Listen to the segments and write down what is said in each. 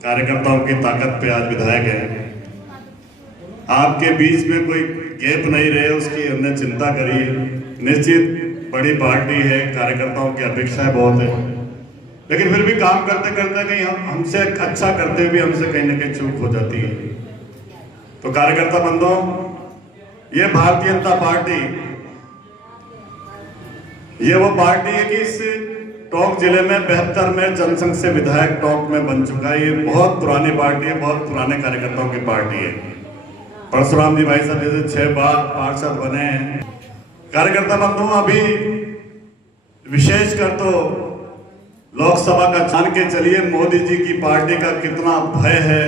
कार्यकर्ताओं की ताकत पे आज विधायक है। आपके बीच में कोई गैप नहीं रहे उसकी हमने चिंता करी है। निश्चित बड़ी पार्टी है, कार्यकर्ताओं की अपेक्षाएं बहुत है, लेकिन फिर भी काम करते करते कहीं हमसे अच्छा करते हुए हमसे कहीं ना कहीं चूक हो जाती है। तो कार्यकर्ता बंधुओं, ये भारतीय जनता पार्टी ये वो पार्टी है कि इस टोंक जिले में 72 में जनसंघ से विधायक टोंक में बन चुका है। ये बहुत पुरानी पार्टी है, बहुत पुराने कार्यकर्ताओं की पार्टी है। परशुराम जी भाई साहब जैसे 6 बार पार्षद बने हैं। कार्यकर्ता बंधुओं, अभी विशेषकर तो लोकसभा का जान के चलिए मोदी जी की पार्टी का कितना भय है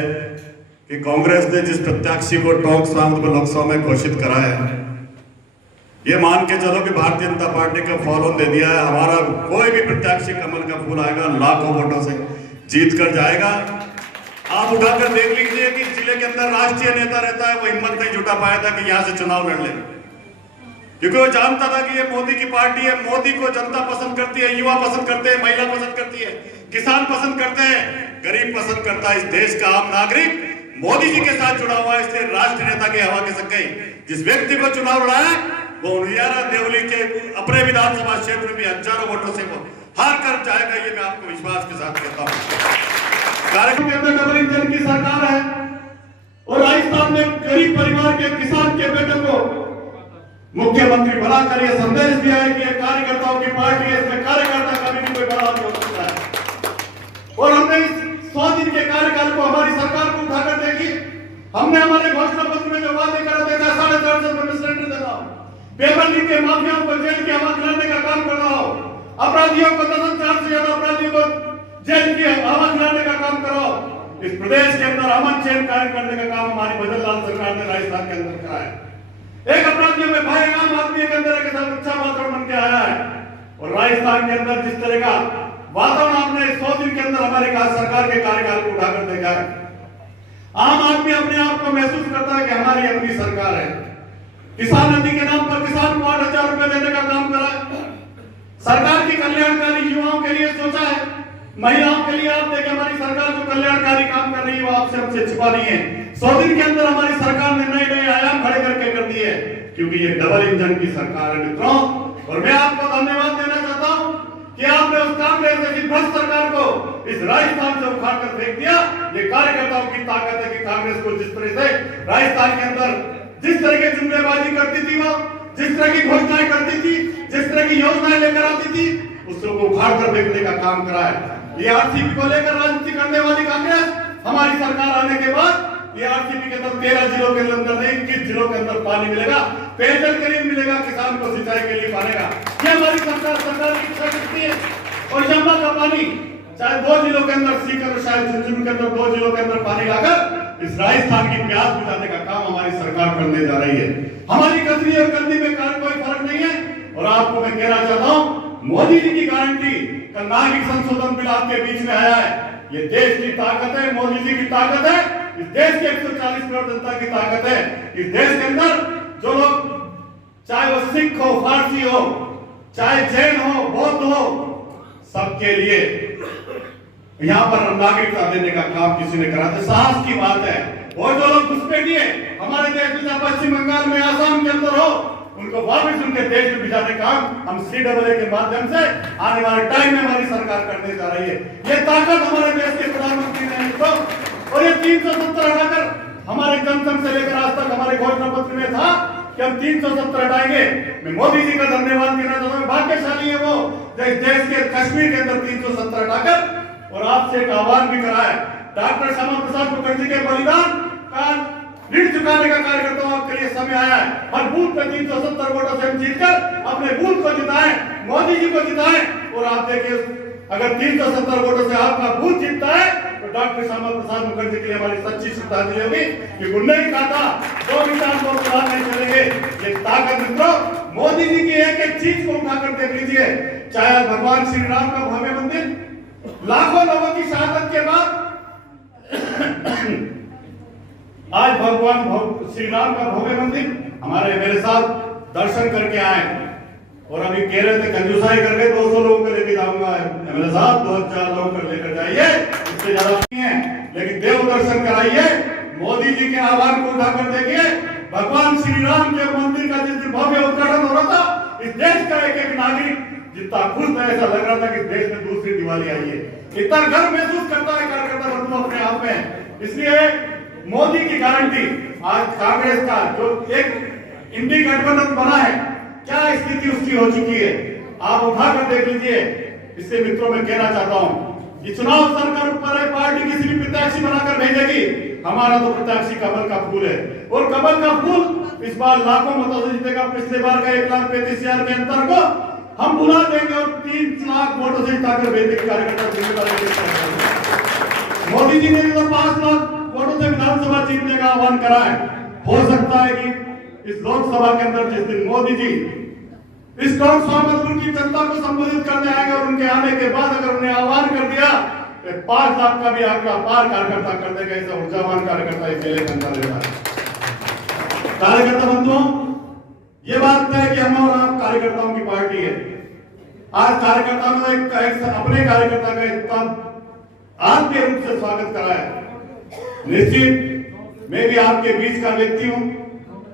कि कांग्रेस ने जिस प्रत्याशी को टोंक सांसद को लोकसभा में घोषित करा है, ये मान के चलो कि भारतीय जनता पार्टी का फॉलो दे दिया है। हमारा कोई भी प्रत्याशी कमल का फूल आएगा, लाखों वोटों से जीत कर जाएगा। आप उठाकर देख लीजिए कि जिले के अंदर राष्ट्रीय नेता रहता है, वो हिम्मत नहीं जुटा पाया था कि यहां से चुनाव लड़ ले, क्योंकि वो जानता था कि ये मोदी की पार्टी है। मोदी को जनता पसंद करती है, युवा पसंद करते हैं, महिला पसंद करती है, किसान पसंद करते हैं, गरीब पसंद करता है। इस देश का आम नागरिक मोदी जी के साथ जुड़ा हुआ है, इसलिए राष्ट्रीय नेता की हवा के संग जिस व्यक्ति को चुनाव लड़ाया वो उनियारा देवली के अपने विधानसभा क्षेत्र में भी हजारों वोटों से वो हार कर जाएगा, ये मैं आपको विश्वास के साथ कहता हूं। कार्यक्रम के अंदर डबल इंजन की सरकार है और राजस्थान में गरीब परिवार के किसान के बेटे को मुख्यमंत्री बनाकर यह संदेश दिया है कि कार्यकर्ताओं की पार्टी है, इसमें कार्यकर्ता का भी कोई बड़ा हो सकता है। और हमने इस 100 दिन के कार्यकाल को हमारी सरकार को उठाकर देखी। हमने हमारे घोषणा पत्र में जो वादे कर रहे थे 450 सिलेंडर देना, पेपर लीक के माफियाओं को जेल की हवा खिलाने का काम कर रहा हो, अपराधियों को 10,000 से ज्यादा अपराधियों को जेल की हवा खिलाने का काम करो। इस प्रदेश के अंदर अमन चैन कायम करने का काम हमारी बदललाल सरकार ने राजस्थान के अंदर करा है। एक अपराधियों में भय आम आदमी के अंदर एक अच्छा वातावरण बन के आया है। और राजस्थान के अंदर जिस तरह का वातावरण आपने 100 दिन के अंदर हमारे सरकार के कार्यकाल को उठाकर देखा है, आम आदमी अपने आप को महसूस करता है कि हमारी अपनी सरकार है। किसान नदी के नाम पर किसान को 8,000 रुपए देने का काम करा है। सरकार की कल्याणकारी युवाओं के लिए सोचा है, महिलाओं के लिए आप देखें हमारी सरकार जो कल्याणकारी काम कर रही है वो आपसे हमसे छिपा नहीं है। 100 दिन के अंदर हमारी सरकार ने नए नए आयाम खड़े करके कर दिए, क्योंकि ये डबल इंजन की सरकार है मित्रों। और मैं आपको धन्यवाद देना चाहता हूं कि आपने उस कांग्रेस जैसी भ्रष्ट सरकार को इस राजस्थान से उखाड़कर फेंक दिया। ये कार्यकर्ताओं की ताकत है कि कांग्रेस को जिस तरह से राजस्थान के अंदर जिस तरह की जुमलेबाजी करती थी, वो जिस तरह की घोषणाएं करती थी, जिस तरह की योजनाएं लेकर आती थी, उसको उखाड़ कर फेंकने का काम करा है। ये आरसीपी को लेकर राजनीति करने वाली कांग्रेस हमारी सरकार आने के बाद ये आरसीपी के अंदर 13 जिलों के अंदर नहीं 21 जिलों के अंदर पानी मिलेगा, पेयजल के लिए मिलेगा, किसान को सिंचाई के लिए पालेगा। ये हमारी सरकार की इच्छा शक्ति है। और यमुना का पानी चाहे 2 जिलों के अंदर सीकर, शायद झुंझुनू के अंदर 2 जिलों के अंदर पानी लाकर इस राजस्थान की प्यास बुझाने का काम हमारी सरकार करने जा रही है। हमारी कदरी और कंदी में कोई फर्क नहीं है। और आपको मैं कहना चाहता हूं, मोदी जी की गारंटी का नागरिक संशोधन बिल आपके बीच में आया है। ये देश की ताकत है, मोदी जी की ताकत है, इस देश के 140 करोड़ जनता की ताकत है। इस देश के अंदर जो लोग, चाहे वो सिख हो, फारसी हो, चाहे जैन हो, बौद्ध हो, सबके लिए यहाँ पर नागरिकता देने का काम किसी ने करा था। साहस की बात है। और जो लोग घुसपैठी है हमारे देश में, पश्चिम बंगाल में, आसाम के अंदर हो, उनको वापस उनके देश में भिजाने का हम CAA के माध्यम से आने वाले टाइम में हमारी सरकार करने जा रही है। ये ताकत हमारे देश के प्रधानमंत्री ने तो, और ये 370 हटाकर हमारे जनसंघ से लेकर आज तक हमारे घोषणा पत्र में था कि हम 370 हटाएंगे। मैं मोदी जी का धन्यवाद करना चाहता हूँ। भाग्यशाली है वो देश के कश्मीर के अंदर 370 हटाकर, और आपसे एक आह्वान भी करा है, डॉक्टर श्यामा प्रसाद मुखर्जी के बलिदान का ऋण चुकाने का कार्यकर्ताओं के लिए समय आया है। हर बूथ पे 370 वोटों से हम जीतकर अपने बूथ को जिताएं, मोदी जी को जिताएं। और आप देखिए, अगर 370 वोटों से आपका बूथ जीतता है तो डॉक्टर श्यामा प्रसाद मुखर्जी के लिए हमारी सच्ची श्रद्धांजलि होगी कि गुन्ने ही खाता 2 मिनट को प्रधान नहीं चलेंगे। ये ताकत मित्रों, मोदी जी की एक एक चीज को उठाकर देख लीजिए, चाहे भगवान श्री राम का भव्य मंदिर, लाखों लोगों की शहादत के बाद आज भगवान श्री राम का भव्य मंदिर हमारे मेरे साथ दर्शन करके आए। और अभी कह रहे थे कंजूसाई करके 200 लोगों को लेके जाऊंगा, मेरे साथ 2-4 लोग कर लेकर जाइए, इससे ज्यादा नहीं है। लेकिन दर्शन कराइए, मोदी जी के आह्वान को उठाकर देखिए। भगवान श्री राम के मंदिर का जिस दिन भव्य उद्घाटन हो रहा था, इस देश का एक एक नागरिक जितना खुश था, ऐसा लग रहा था कि देश में दूसरी दिवाली आई है। इतना गर्व महसूस करता है कार्यकर्ता बंधु अपने आप में। इसलिए मोदी की गारंटी आज कांग्रेस का जो एक इंडी गठबंधन बना है, क्या स्थिति उसकी हो चुकी है, आप उठाकर देख लीजिए। इससे मित्रों में कहना चाहता हूं कि चुनाव सरकार पर है, पार्टी किसी भी प्रत्याशी बनाकर भेजेगी, हमारा तो प्रत्याशी कमल का फूल है, और कमल का फूल इस बार लाखों मतों से जीतेगा। पिछले बार का 1,35,000 के अंतर को हम बुला देंगे और 3 लाख वोटों से जिताकर भेजेंगे। कार्यकर्ता मोदी जी ने तो 5 लाख वोटों से विधानसभा जीतने का आह्वान करा है। हो सकता है कि इस लोकसभा के अंदर जिस दिन मोदी जी इस टॉक स्वागत की जनता को संबोधित करने आएंगे और उनके आने के बाद अगर उन्हें आह्वान कर दिया तो 5 लाख का भी आंकड़ा पार कार्यकर्ता कर देगा। ऐसा ऊर्जावान कार्यकर्ता इस जिले के अंदर रहता है। कार्यकर्ता बंधुओं, ये बात तय है कि हम और आप कार्यकर्ताओं की पार्टी है। आज कार्यकर्ताओं ने अपने कार्यकर्ता का इतना आत्मीय रूप से स्वागत करा है। निश्चित मैं भी आपके बीच का व्यक्ति हूं,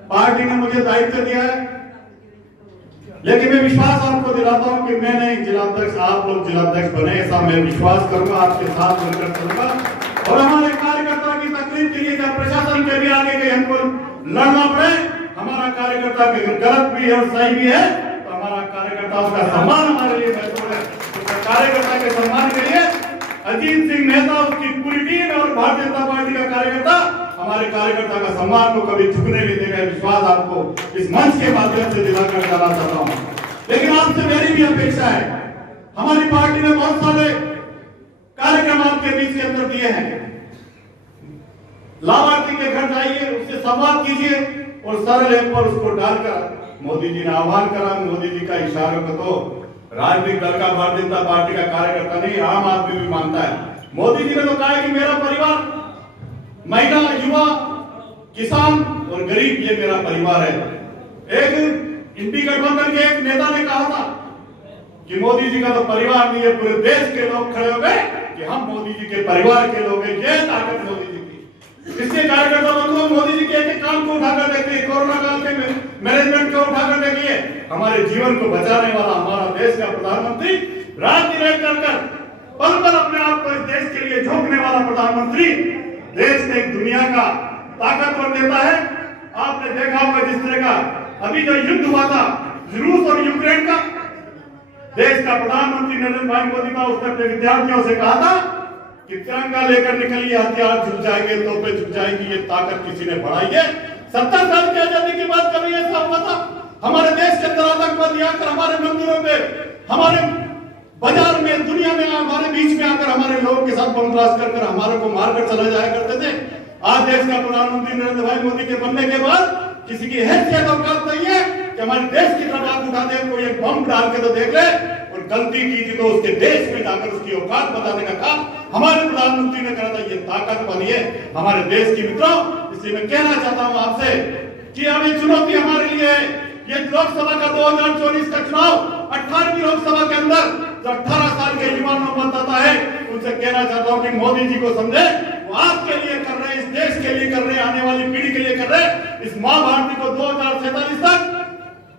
पार्टी ने मुझे दायित्व दिया है, लेकिन मैं विश्वास आपको दिलाता हूं कि मैं नहीं जिलाध्यक्ष, आप लोग जिलाध्यक्ष बने, ऐसा मैं विश्वास करूंगा, आपके साथ मिलकर चलूंगा। और हमारे कार्यकर्ता की तकलीफ के लिए जब प्रशासन के भी आगे के हमको लड़ना पड़े, हमारा कार्यकर्ता गलत भी है और सही भी है, तो हमारा कार्यकर्ताओं का सम्मान हमारे लिए महत्वपूर्ण है। तो कार्यकर्ता के सम्मान के लिए अजीत सिंह मेहता, उसकी पूरी टीम और भारतीय जनता पार्टी का कार्यकर्ता हमारे कार्यकर्ता का सम्मान को कभी झुकने नहीं देगा। विश्वास आपको इस मंच के माध्यम से दिलाकर जाना चाहता हूं। लेकिन आपसे मेरी भी अपेक्षा है, हमारी पार्टी ने बहुत सारे कार्यक्रम आपके बीच के अंदर दिए हैं। लाभार्थी के घर जाइए, उससे संवाद कीजिए और सरल ऐप पर उसको डालकर मोदी जी ने आह्वान करा। मोदी जी का इशारों को तो राजनीतिक दल का भारतीय जनता पार्टी का कार्यकर्ता नहीं, आम आदमी भी मानता है। मोदी जी ने तो कहा कि मेरा परिवार महिला, युवा, किसान और गरीब ये मेरा परिवार है। एक इंडी गठबंधन के एक नेता ने कहा था कि मोदी जी का तो परिवार नहीं है, पूरे देश के लोग खड़े हो गए कि हम मोदी जी के परिवार के लोग हैं। ये ताकत मोदी जी की। इससे कार्यकर्ता बंधुओं, मोदी जी के एक काम को उठाकर देखिए, कोरोना काल के मैनेजमेंट को उठाकर देखिए, हमारे जीवन को बचाने वाला हमारा देश का प्रधानमंत्री, राजनीति कर पल पल अपने आप को इस देश के लिए झोंकने वाला प्रधानमंत्री, देश में एक दुनिया का ताकतवर नेता है। आपने देखा होगा जिस तरह का अभी जो युद्ध हुआ था रूस और यूक्रेन का, देश का प्रधानमंत्री नरेंद्र भाई मोदी का उसने अपने विद्यार्थियों से कहा था कि तिरंगा लेकर निकलिए, हथियार झुक जाएंगे, तोपें झुक जाएंगी, ये ताकत किसी ने बढ़ाई है। 70 साल की आजादी की बात कभी ऐसा हुआ था? हमारे देश के अंदर आतंकवादी आकर हमारे मंदिरों पे, हमारे बाजार में, दुनिया में हमारे बीच में आकर हमारे लोगों के साथ बम ब्लास्ट कर हमारे को मारकर चले जाया करते थे। आज देश का प्रधानमंत्री नरेंद्र भाई मोदी के बनने के बाद किसी की हैसियत औकात नहीं है कि हमारे देश की तरफ हाथ उठा दे, कोई एक बम डाल के तो देख ले, और गलती की थी तो उसके देश में जाकर उसकी औकात बताने का काम हमारे प्रधानमंत्री ने करा था। ये ताकत बनी है हमारे देश की। मित्रों, इसलिए मैं कहना चाहता हूं आपसे कि अब ये चुनौती हमारे लिए है। ये लोकसभा का 2024 का चुनाव, 18वीं लोकसभा के अंदर जो 18 साल के युवा मतदाता है, उनसे कहना चाहता हूं कि मोदी जी को समझे, वो आपके लिए कर रहे हैं, इस देश के लिए कर रहे हैं, आने वाली पीढ़ी के लिए कर रहे हैं। इस मां भारती को 2047 तक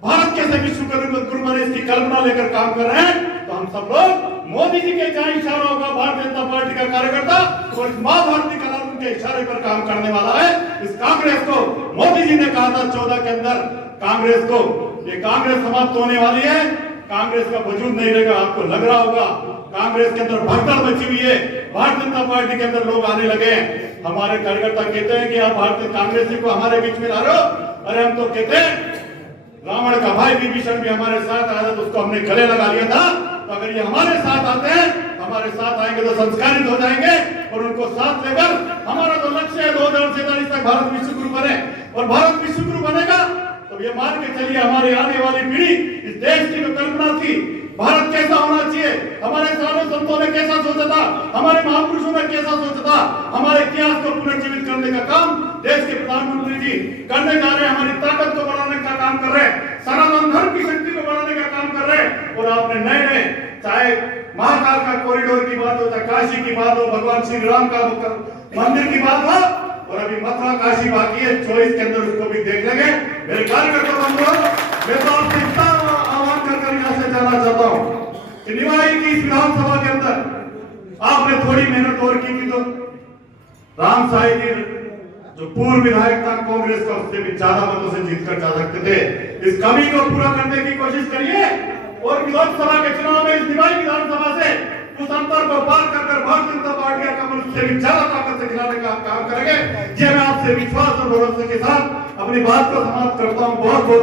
भारत कैसे विश्व गुरु बने इसकी कल्पना लेकर काम कर रहे हैं। तो हम सब लोग मोदी जी के जहां इशारा होगा, भारतीय जनता पार्टी का कार्यकर्ता और इस मां भारती का नाम उनके इशारे पर काम करने वाला है। इस कांग्रेस को मोदी जी ने कहा था 14 के अंदर कांग्रेस को, ये कांग्रेस समाप्त होने वाली है, कांग्रेस का वजूद नहीं रहेगा। आपको लग रहा होगा कांग्रेस के अंदर भगदड़ मची हुई है, भारतीय जनता पार्टी के अंदर लोग आने लगे हैं। हमारे कार्यकर्ता कहते हैं कि आप भारतीय कांग्रेस जी को हमारे बीच में ला रहे हो। अरे हम तो कहते हैं रावण का भाई विभीषण भी हमारे साथ आया था तो उसको हमने गले लगा लिया था। तो अगर ये हमारे साथ आते हैं, हमारे साथ आएंगे तो संस्कारित हो जाएंगे और उनको साथ लेकर हमारा तो लक्ष्य है 2047 तक भारत विश्व गुरु बने। और भारत विश्व गुरु बनेगा तो ये मान के चलिए हमारी आने वाली पीढ़ी, इस देश की जो कल्पना थी भारत कैसा होना चाहिए, हमारे साधु संतों ने कैसा सोचा था, हमारे महापुरुषों ने कैसा सोचा था, हमारे इतिहास को पुनर्जीवित करने का काम देश के प्रधानमंत्री जी करने जा रहे हैं। हमारी ताकत को बढ़ाने का काम कर रहे हैं, सनातन धर्म की शक्ति को बढ़ाने का काम कर रहे हैं। और आपने नए नए चाहे महाकाल का कॉरिडोर की बात हो, चाहे काशी की बात हो, भगवान श्री राम का मंदिर की बात हो, और अभी मथुरा काशी बाकी है, 24 के अंदर उसको भी देख लेंगे। मेरे कार्यकर्ता बंधुओं, मैं तो आपसे इतना आह्वान कर यहाँ से जाना चाहता हूँ कि निवाई की इस विधानसभा के अंदर आपने थोड़ी मेहनत और की तो राम साई की जो पूर्व विधायक था कांग्रेस का, उससे भी ज्यादा मतों से जीतकर जा सकते थे। इस कमी को पूरा करने की कोशिश करिए और विधानसभा के चुनाव में इस निवाई विधानसभा से उस अंतर को पार कर भारतीय जनता पार्टी का कमल से भी ज्यादा ताकत से खिलाने का काम करेंगे। ये मैं आपसे विश्वास और भरोसे के साथ अपनी बात को समाप्त करता हूँ। बहुत बहुत